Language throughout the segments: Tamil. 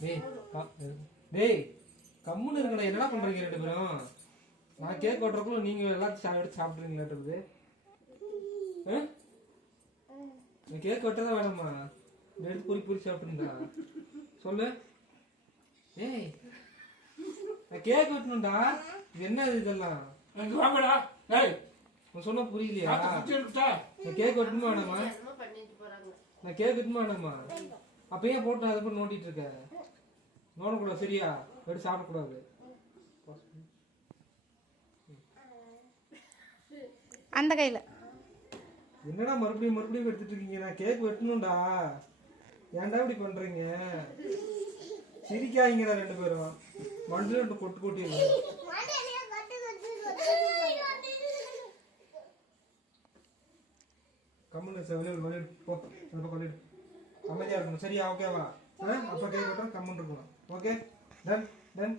டேய் டேய் கம்முன்னு இருக்கணும் என்னடா பண்றீங்க ரெண்டு பேரும்? நான் கேக் வெட்டுறக்குள்ள நீங்க எல்லாத்தையும் சா- எடுத்து சாப்பிட்றீங்களாட்டுருக்குது கேக் வெட்டதான் வேணாமா இதை எடுத்து பொறி பொறி சாப்பிடுங்களா சொல்லு. ஏய் நான் கேக் வெட்டணும்டா. இது என்ன இது இதெல்லாம்? இங்க வாங்கடா. ஏய் சொன்னா புரியலையா? நான் கேக் வெட்டணுமா வேணாமா? என்னமோ பண்ணிட்டு போறாங்க. நான் கேக் வெட்டணுமா வேணாமா? அப்ப ஏன் போட்டு அதை போட்டு நோண்டிட்டு இருக்க. நோண்டக்கூடாது சரியா? எடுத்து சாப்பிடக்கூடாது. அந்த கையில். என்னடா மறுபடியும் மறுபடியும் எடுத்துட்டு இருக்கீங்க? நான் கேக் வெட்டணும்டா. ஏன்டா இப்படி பண்றீங்க? சிரிக்காதீங்கடா ரெண்டு பேரும். மண்டல ரெண்டு கொட்டு கம்முன்னு சார் வெளியில் வெளியில் போ. அந்த பக்கம் வெளியில் அமைதியாக இருக்கணும். சரியா? ஓகேவா ஆ? அப்போ கை கட்டும் கம்முன்னு இருக்கணும். ஓகே டன் டன்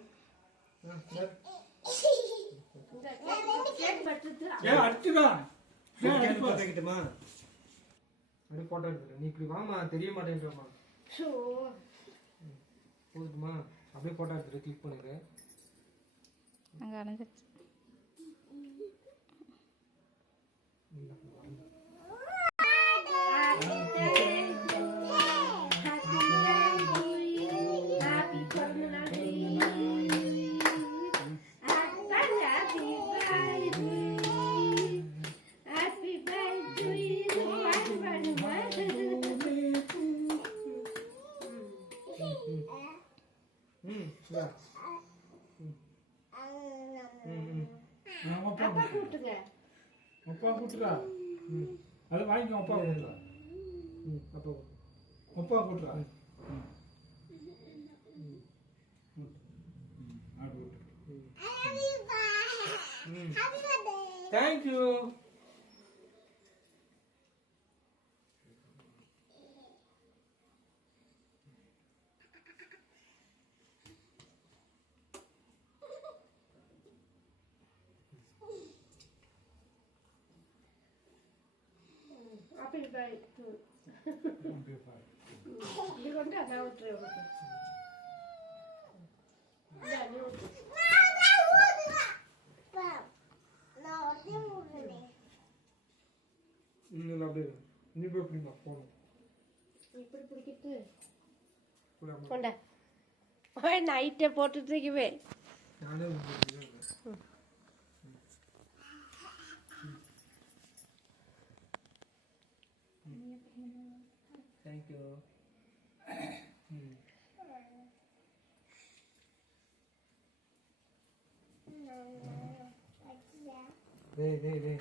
தெரிய மாட்டேன்றமா போதுமா? அப்படியே போட்டோ எடுத்துட்டு கிளிக் பண்ணுங்க அங்கே அணைஞ்சிருச்சு. அப்பா கூப்பிட்டுங்க. அப்பா கூட்டுறா அதை வாங்கிக்கோ அப்பா கூட்டுறா ம் அப்போ அப்பா கூட்டு ம் தேங்க்யூ ஹாப்பி பர்த்டே இது கொண்டு அதான் விட்டுரு உனக்கு இந்தா, நீ விட்டுரு. ம் அப்படியே இரு. நீ போய் பிடிமா போகணும் இப்படி பிடிக்கிட்டு போடாம கொண்ட நைட்டை போட்டுட்டு இருக்கவே நானே தேங்க்யூ ம் டேய் டேய் டேய்